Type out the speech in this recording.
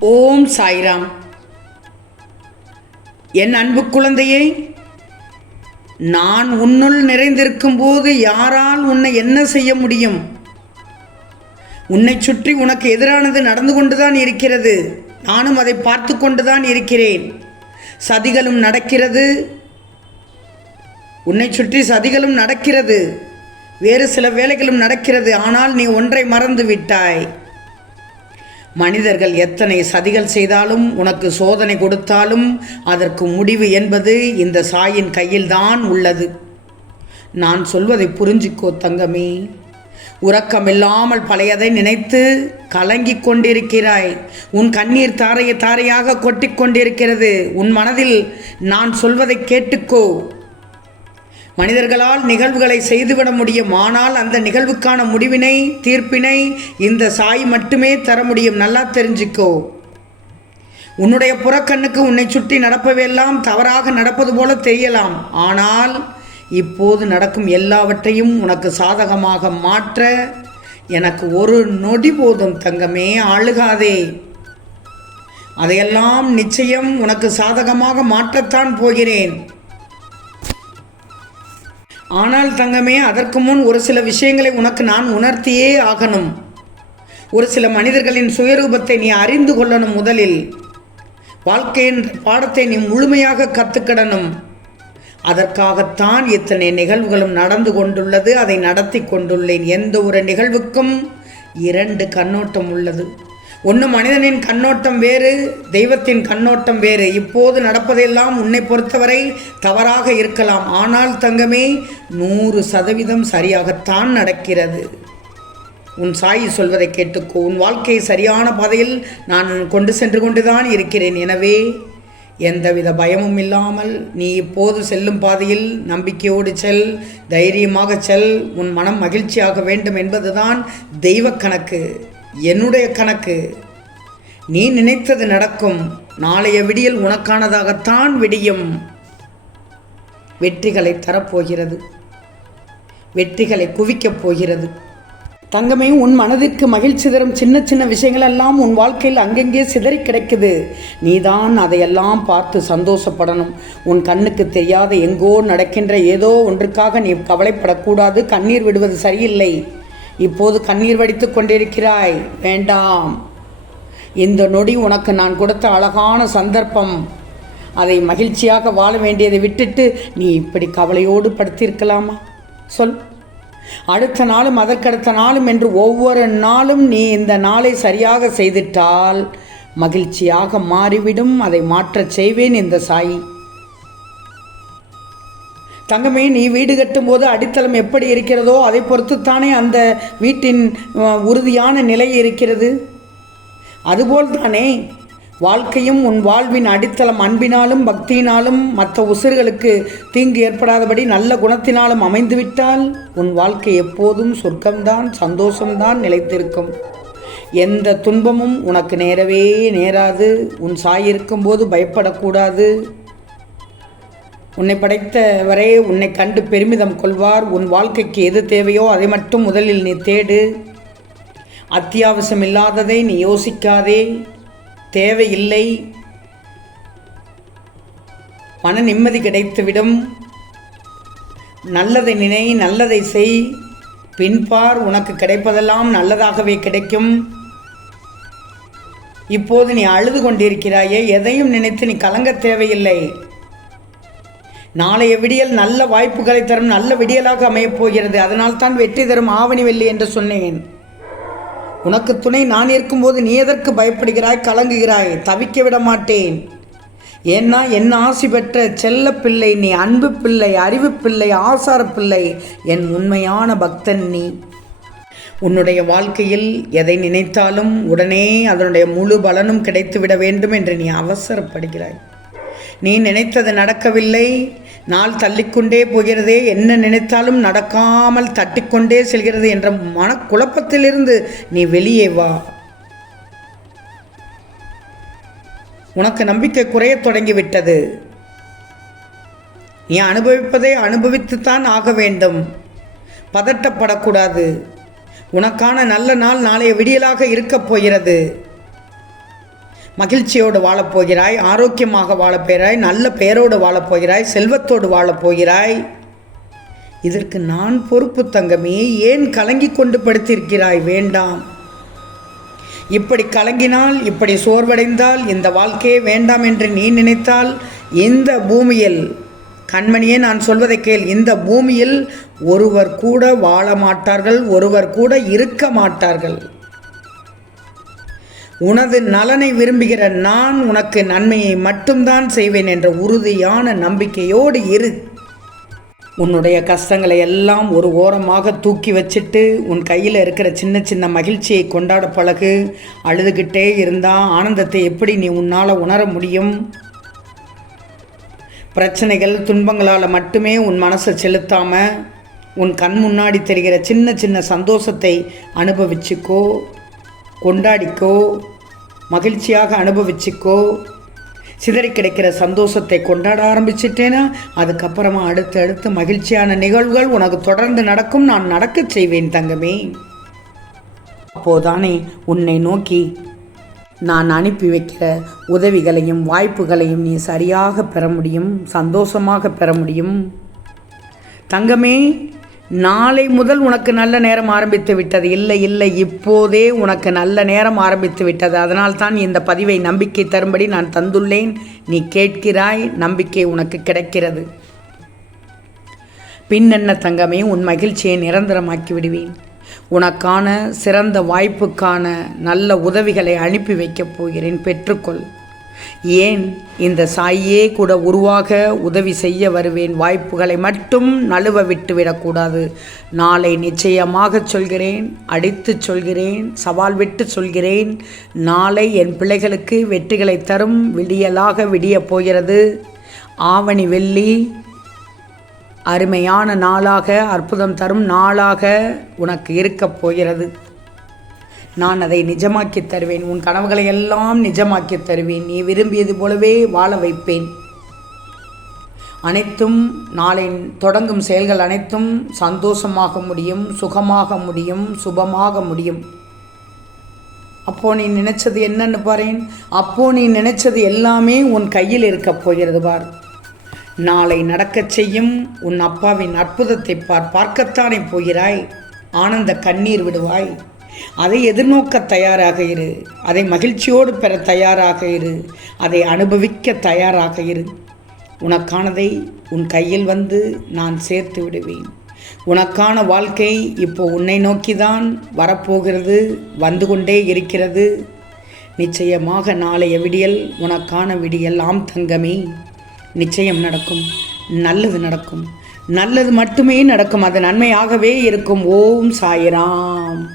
ஓம் சாய்ராம். என் அன்பு குழந்தையே நான் உன்னுள் நிறைந்திருக்கும் போது யாரால் உன்னை என்ன செய்ய முடியும்? உன்னை சுற்றி உனக்கு எதிரானது நடந்து கொண்டுதான் இருக்கிறது. நானும் அதை பார்த்து கொண்டுதான் இருக்கிறேன். சதிகளும் நடக்கிறது. உன்னை சுற்றி சதிகளும் நடக்கிறது. வேறு சில வேலைகளும் நடக்கிறது. ஆனால் நீ ஒன்றை மறந்து விட்டாய். மனிதர்கள் எத்தனை சதிகள் செய்தாலும் உனக்கு சோதனை கொடுத்தாலும் அதற்கு முடிவு என்பது இந்த சாயின் கையில்தான் உள்ளது. நான் சொல்வதை புரிஞ்சிக்கோ தங்கமே. உறக்கமில்லாமல் பழையதை நினைத்து கலங்கி கொண்டிருக்கிறாய். உன் கண்ணீர் தாரைய தாரையாக கொட்டிக்கொண்டிருக்கிறது உன் மனதில் நான் சொல்வதை கேட்டுக்கோ. மனிதர்களால் நிகழ்வுகளை செய்துவிட முடியும் ஆனால் அந்த நிகழ்வுக்கான முடிவினை தீர்ப்பினை இந்த சாய் மட்டுமே தர முடியும். நல்லா தெரிஞ்சுக்கோ. உன்னுடைய புறக்கண்ணுக்கு உன்னை சுற்றி நடப்பவையெல்லாம் தவறாக நடப்பது போல தெரியலாம். ஆனால் இப்போது நடக்கும் எல்லாவற்றையும் உனக்கு சாதகமாக மாற்ற எனக்கு ஒரு நொடி போதும் தங்கமே அழுகாதே அதையெல்லாம் நிச்சயம் உனக்கு சாதகமாக மாற்றத்தான் போகிறேன். ஆனால் தங்கமே அதற்கு முன் ஒரு சில விஷயங்களை உனக்கு நான் உணர்த்தியே ஆகணும். ஒரு சில மனிதர்களின் சுயரூபத்தை நீ அறிந்து கொள்ளணும் முதலில். வாழ்க்கையின் பாடத்தை நீ முழுமையாக கற்றுக்கிடணும் அதற்காகத்தான் இத்தனை நிகழ்வுகளும் நடந்து கொண்டுள்ளது அதை நடத்தி கொண்டுள்ளேன். எந்த ஒரு நிகழ்வுக்கும் இரண்டு கண்ணோட்டம் உள்ளது. ஒன்று மனிதனின் கண்ணோட்டம் வேறு தெய்வத்தின் கண்ணோட்டம் வேறு. இப்போது நடப்பதெல்லாம் உன்னை பொறுத்தவரை தவறாக இருக்கலாம். ஆனால் தங்கமே நூறு சதவீதம் சரியாகத்தான் நடக்கிறது. உன் சாய் சொல்வதை கேட்டுக்கோ. உன் வாழ்க்கையை சரியான பாதையில் நான் கொண்டு சென்று கொண்டுதான் இருக்கிறேன். எனவே எந்தவித பயமும் இல்லாமல் நீ இப்போது செல்லும் பாதையில் நம்பிக்கையோடு செல் தைரியமாக செல். உன் மனம் மகிழ்ச்சியாக வேண்டும் என்பதுதான் தெய்வ கணக்கு. என்னுடைய கணக்கு. நீ நினைத்தது நடக்கும். நாளைய விடியல் உனக்கானதாகத்தான் விடியும். வெற்றிகளை தரப்போகிறது. வெற்றிகளை குவிக்கப் போகிறது. தங்கமே உன் மனதிற்கு மகிழ்ச்சி தரும் சின்ன சின்ன விஷயங்களெல்லாம் உன் வாழ்க்கையில் அங்கங்கே சிதறி கிடைக்குது. நீதான் அதையெல்லாம் பார்த்து சந்தோஷப்படணும். உன் கண்ணுக்கு தெரியாத எங்கோ நடக்கின்ற ஏதோ ஒன்றுக்காக நீ கவலைப்படக்கூடாது. கண்ணீர் விடுவது சரியில்லை. இப்போது கண்ணீர் வடித்து கொண்டிருக்கிறாய். வேண்டாம். இந்த நொடி உனக்கு நான் கொடுத்த அழகான சந்தர்ப்பம். அதை மகிழ்ச்சியாக வாழ வேண்டியதை விட்டுட்டு நீ இப்படி கவலையோடு படுத்திருக்கலாமா? சொல். அடுத்த நாளும் அதற்கடுத்த நாளும் என்று ஒவ்வொரு நாளும் நீ இந்த நாளை சரியாக செய்துட்டால் மகிழ்ச்சியாக மாறிவிடும். அதை மாற்றச் செய்வேன் இந்த சாயி. தங்கமே நீ வீடு கட்டும்போது அடித்தளம் எப்படி இருக்கிறதோ அதை பொறுத்துத்தானே அந்த வீட்டின் உறுதியான நிலை இருக்கிறது. அதுபோல் தானே வாழ்க்கையும் உன் வாழ்வின் அடித்தளம் அன்பினாலும் பக்தியினாலும் மற்ற உசிர்களுக்கு தீங்கு ஏற்படாதபடி நல்ல குணத்தினாலும் அமைந்துவிட்டால் உன் வாழ்க்கை எப்போதும் சொர்க்கம்தான் சந்தோஷம்தான் நிலைத்திருக்கும். எந்த துன்பமும் உனக்கு நேரவே நேராது. உன் சாய் இருக்கும்போது பயப்படக்கூடாது. உன்னை படைத்தவரே உன்னை கண்டு பெருமிதம் கொள்வார். உன் வாழ்க்கைக்கு எது தேவையோ அதை மட்டும் முதலில் நீ தேடு. அத்தியாவசியம் இல்லாததை நீ யோசிக்காதே. தேவையில்லை. மன நிம்மதி கிடைத்துவிடும். நல்லதை நினை நல்லதை செய். பின்பார் உனக்கு கிடைப்பதெல்லாம் நல்லதாகவே கிடைக்கும். இப்போது நீ அழுது கொண்டிருக்கிறாயே எதையும் நினைத்து நீ கலங்க தேவையில்லை. நாளைய விடியல் நல்ல வாய்ப்புகளை தரும் நல்ல விடியலாக அமையப் போகிறது அதனால் தான் வெற்றி தரும் ஆவணி வெள்ளி என்று சொன்னேன். உனக்கு துணை நான் இருக்கும்போது நீ எதற்கு பயப்படுகிறாய் கலங்குகிறாய்? தவிக்க விட மாட்டேன். ஏன்னா என் ஆசி பெற்ற செல்ல பிள்ளை நீ அன்பு பிள்ளை அறிவு பிள்ளை ஆசார பிள்ளை என் உண்மையான பக்தன் நீ. உன்னுடைய வாழ்க்கையில் எதை நினைத்தாலும் உடனே அதனுடைய முழு பலனும் கிடைத்துவிட வேண்டும் என்று நீ அவசரப்படுகிறாய். நீ நினைத்தது நடக்கவில்லை நாள் தள்ளிக்கொண்டே போகிறதே என்ன நினைத்தாலும் நடக்காமல் தட்டிக்கொண்டே செல்கிறது என்ற மனக்குழப்பத்திலிருந்து நீ வெளியே வா. உனக்கு நம்பிக்கை குறையத் தொடங்கிவிட்டது. நீ அனுபவிப்பதை அனுபவித்துத்தான் ஆக வேண்டும். பதட்டப்படக்கூடாது. உனக்கான நல்ல நாள் நாளைய விடியலாக இருக்கப் போகிறது. மகிழ்ச்சியோடு வாழப்போகிறாய் ஆரோக்கியமாக வாழப்போகிறாய் நல்ல பெயரோடு வாழப்போகிறாய் செல்வத்தோடு வாழப்போகிறாய். இதற்கு நான் பொறுப்பு தங்கமே ஏன் கலங்கி கொண்டு படுத்திருக்கிறாய்? வேண்டாம். இப்படி கலங்கினால் இப்படி சோர்வடைந்தால் இந்த வாழ்க்கையே வேண்டாம் என்று நீ நினைத்தால் இந்த பூமியில் கண்மணியே நான் சொல்வதை கேள் இந்த பூமியில் ஒருவர் கூட வாழ மாட்டார்கள் ஒருவர் கூட இருக்க மாட்டார்கள். உனது நலனை விரும்புகிற நான் உனக்கு நன்மையை மட்டும்தான் செய்வேன் என்ற உறுதியான நம்பிக்கையோடு இரு. உன்னுடைய கஷ்டங்களை எல்லாம் ஒரு ஓரமாக தூக்கி வச்சுட்டு உன் கையில் இருக்கிற சின்ன சின்ன மகிழ்ச்சியை கொண்டாட பழகு. அழுதுகிட்டே இருந்தால் ஆனந்தத்தை எப்படி நீ உன்னால் உணர முடியும்? பிரச்சனைகள் துன்பங்களால் மட்டுமே உன் மனசை செலுத்தாமல் உன் கண் முன்னாடி தெரிகிற சின்ன சின்ன சந்தோஷத்தை அனுபவிச்சுக்கோ. கொண்டாடிக்கோ மகிழ்ச்சியாக அனுபவிச்சுக்கோ. சிதறி கிடைக்கிற சந்தோஷத்தை கொண்டாட ஆரம்பிச்சிட்டேன்னா அதுக்கப்புறமா அடுத்து அடுத்து மகிழ்ச்சியான நிகழ்வுகள் உனக்கு தொடர்ந்து நடக்கும் நான் நடக்கச் செய்வேன் தங்கமே. அப்போதானே உன்னை நோக்கி நான் அனுப்பி வைக்கிற உதவிகளையும் வாய்ப்புகளையும் நீ சரியாக பெற முடியும் சந்தோஷமாக பெற முடியும். தங்கமே நாளை முதல் உனக்கு நல்ல நேரம் ஆரம்பித்து விட்டது. இல்லை இல்லை இப்போதே உனக்கு நல்ல நேரம் ஆரம்பித்து விட்டது. அதனால் தான் இந்த பதிவை நம்பிக்கை தரும்படி நான் தந்துள்ளேன். நீ கேட்கிறாய் நம்பிக்கை உனக்கு கிடைக்கிறது. பின்னென்ன தங்கமே உன் மகிழ்ச்சியை நிரந்தரமாக்கி விடுவேன். உனக்கான சிறந்த வாய்ப்புக்கான நல்ல உதவிகளை அனுப்பி வைக்கப் போகிறேன். பெற்றுக்கொள். ஏன் இந்த சாயே கூட உருவாக உதவி செய்ய வருவேன்? வாய்ப்புகளை மட்டும் நழுவ விட்டுவிடக்கூடாது நாளை நிச்சயமாக சொல்கிறேன் அடித்து சொல்கிறேன் சவால் விட்டு சொல்கிறேன். நாளை என் பிள்ளைகளுக்கு வெற்றிகளை தரும் விடியலாக விடியப் போகிறது. ஆவணி வெள்ளி அருமையான நாளாக அற்புதம் தரும் நாளாக உனக்கு இருக்கப் போகிறது. நான் அதை நிஜமாக்கி தருவேன். உன் கனவுகளை எல்லாம் நிஜமாக்கி தருவேன். நீ விரும்பியது போலவே வாழ வைப்பேன். அனைத்தும் நாளை தொடங்கும் செயல்கள் அனைத்தும் சந்தோஷமாக முடியும் சுகமாக முடியும் சுபமாக முடியும். அப்போ நீ நினைச்சது என்னன்னு பாரேன்? அப்போ நீ நினைச்சது எல்லாமே உன் கையில் இருக்கப் போகிறது பார். நாளை நடக்கச் செய்யும் உன் அப்பாவின் அற்புதத்தை பார். பார்க்கத்தானே போகிறாய்? ஆனந்த கண்ணீர் விடுவாய். அதை எதிர்நோக்க தயாராக இரு. அதை மகிழ்ச்சியோடு பெற தயாராக இரு. அதை அனுபவிக்க தயாராக இரு. உனக்கானதை உன் கையில் வந்து நான் சேர்த்து விடுவேன். உனக்கான வாழ்க்கை இப்போ உன்னை நோக்கிதான் வரப்போகிறது வந்து கொண்டே இருக்கிறது. நிச்சயமாக நாளைய விடியல் உனக்கான விடியல். ஆம் தங்கமே நிச்சயம் நடக்கும். நல்லது நடக்கும். நல்லது மட்டுமே நடக்கும். அது நன்மையாகவே இருக்கும். ஓம் சாயிராம்.